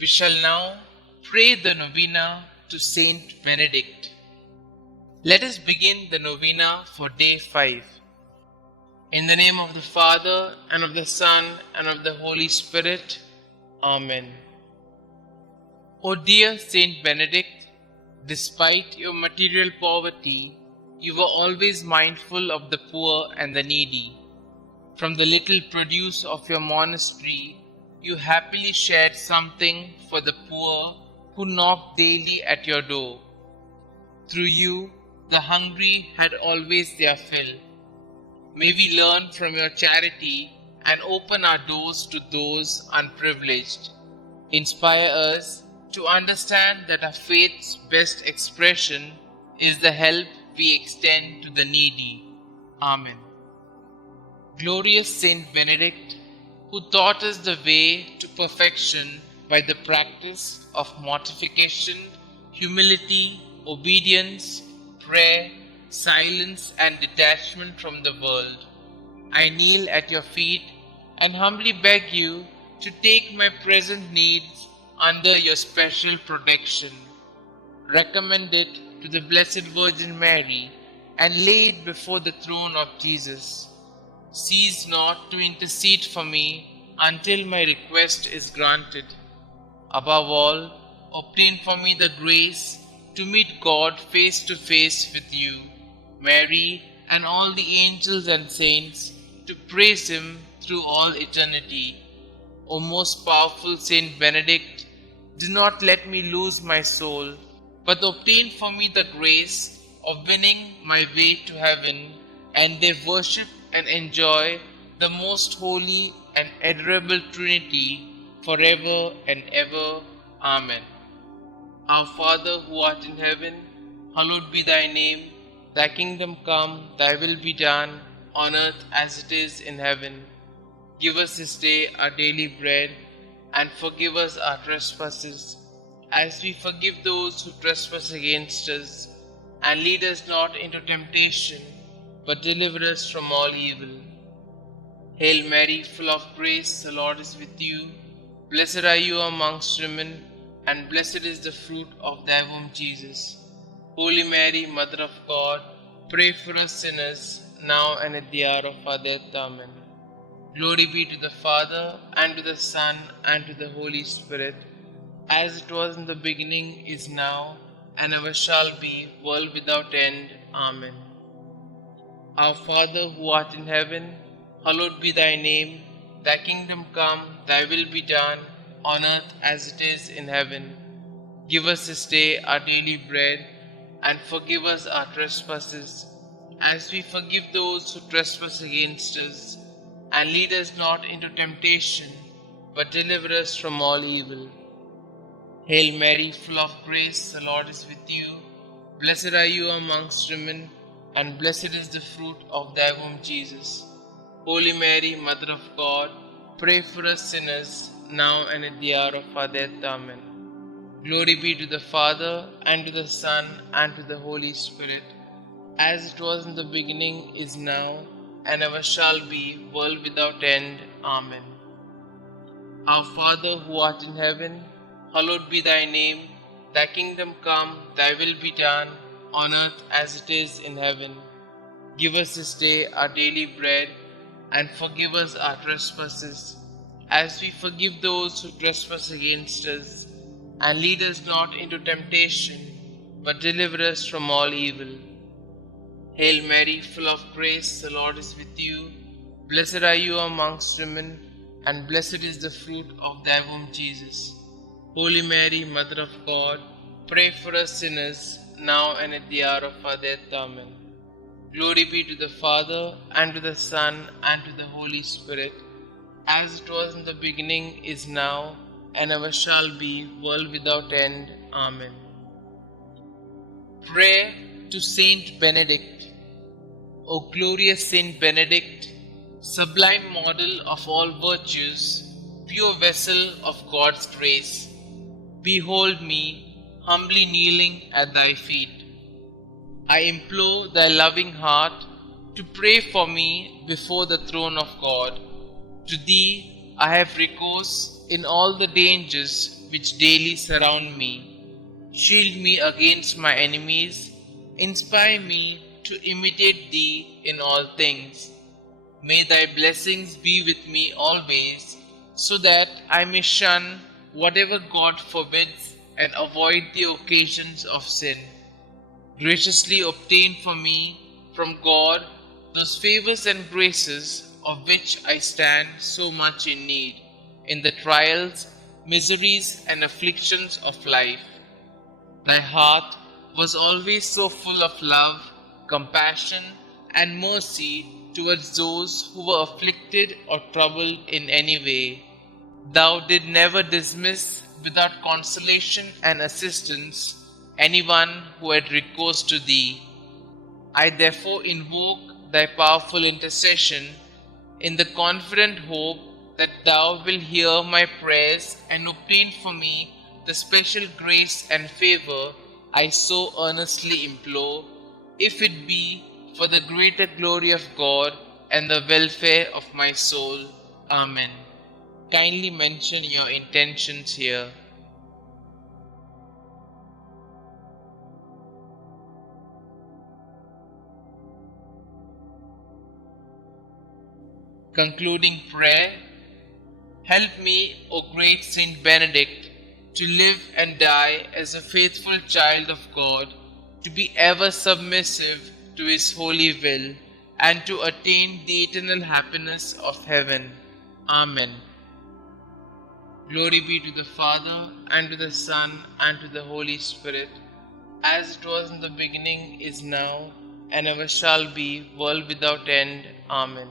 We shall now pray the Novena to St Benedict. Let us begin the Novena for day 5. In the name of the Father, and of the Son, and of the Holy Spirit. Amen. O dear St Benedict, despite your material poverty, you were always mindful of the poor and the needy. From the little produce of your monastery, you happily shared something for the poor who knocked daily at your door. Through you, the hungry had always their fill. May we learn from your charity and open our doors to those unprivileged. Inspire us to understand that our faith's best expression is the help we extend to the needy. Amen. Glorious Saint Benedict, who taught us the way to perfection by the practice of mortification, humility, obedience, prayer, silence, and detachment from the world, I kneel at your feet and humbly beg you to take my present needs under your special protection. Recommend it to the Blessed Virgin Mary and lay it before the throne of Jesus. Cease not to intercede for me until my request is granted. Above all, obtain for me the grace to meet God face to face with you, Mary, and all the angels and saints, to praise Him through all eternity. O most powerful Saint Benedict, do not let me lose my soul, but obtain for me the grace of winning my way to heaven, and there worship and enjoy the most holy and adorable Trinity forever and ever. Amen. Our Father who art in heaven, hallowed be thy name. Thy kingdom come, thy will be done, on earth as it is in heaven. Give us this day our daily bread, and forgive us our trespasses, as we forgive those who trespass against us. And lead us not into temptation, but deliver us from all evil. Hail Mary, full of grace, the Lord is with you. Blessed are you amongst women, and blessed is the fruit of thy womb, Jesus. Holy Mary, Mother of God, pray for us sinners, now and at the hour of our death. Amen. Glory be to the Father, and to the Son, and to the Holy Spirit, as it was in the beginning, is now, and ever shall be, world without end. Amen. Our Father who art in heaven, hallowed be thy name. Thy kingdom come, thy will be done, on earth as it is in heaven. Give us this day our daily bread, and forgive us our trespasses, as we forgive those who trespass against us. And lead us not into temptation, but deliver us from all evil. Hail Mary, full of grace, the Lord is with you. Blessed are you amongst women, and blessed is the fruit of thy womb, Jesus. Holy Mary, Mother of God, pray for us sinners, now and at the hour of our death. Amen. Glory be to the Father, and to the Son, and to the Holy Spirit, as it was in the beginning, is now, and ever shall be, world without end. Amen. Our Father who art in heaven, hallowed be thy name. Thy kingdom come, thy will be done, on earth as it is in heaven. Give us this day our daily bread, and forgive us our trespasses, as we forgive those who trespass against us. And lead us not into temptation, but deliver us from all evil. Hail Mary, full of grace, the Lord is with you. Blessed are you amongst women, and blessed is the fruit of thy womb, Jesus. Holy Mary, Mother of God, pray for us sinners, now and at the hour of our death. Amen. Glory be to the Father, and to the Son, and to the Holy Spirit, as it was in the beginning, is now, and ever shall be, world without end. Amen. Prayer to Saint Benedict. O glorious Saint Benedict, sublime model of all virtues, pure vessel of God's grace, behold me, humbly kneeling at thy feet. I implore thy loving heart to pray for me before the throne of God. To thee I have recourse in all the dangers which daily surround me. Shield me against my enemies. Inspire me to imitate Thee in all things. May Thy blessings be with me always, so that I may shun whatever God forbids and avoid the occasions of sin. Graciously obtain for me from God those favors and graces of which I stand so much in need in the trials, miseries, and afflictions of life. Thy heart was always so full of love, compassion, and mercy towards those who were afflicted or troubled in any way. Thou did never dismiss without consolation and assistance anyone who had recourse to Thee. I therefore invoke Thy powerful intercession in the confident hope that Thou wilt hear my prayers and obtain for me the special grace and favor I so earnestly implore, if it be for the greater glory of God and the welfare of my soul. Amen. Kindly mention your intentions here. Concluding prayer. Help me, O great St Benedict, to live and die as a faithful child of God, to be ever submissive to His holy will, and to attain the eternal happiness of heaven. Amen. Glory be to the Father, and to the Son, and to the Holy Spirit, as it was in the beginning, is now, and ever shall be, world without end. Amen.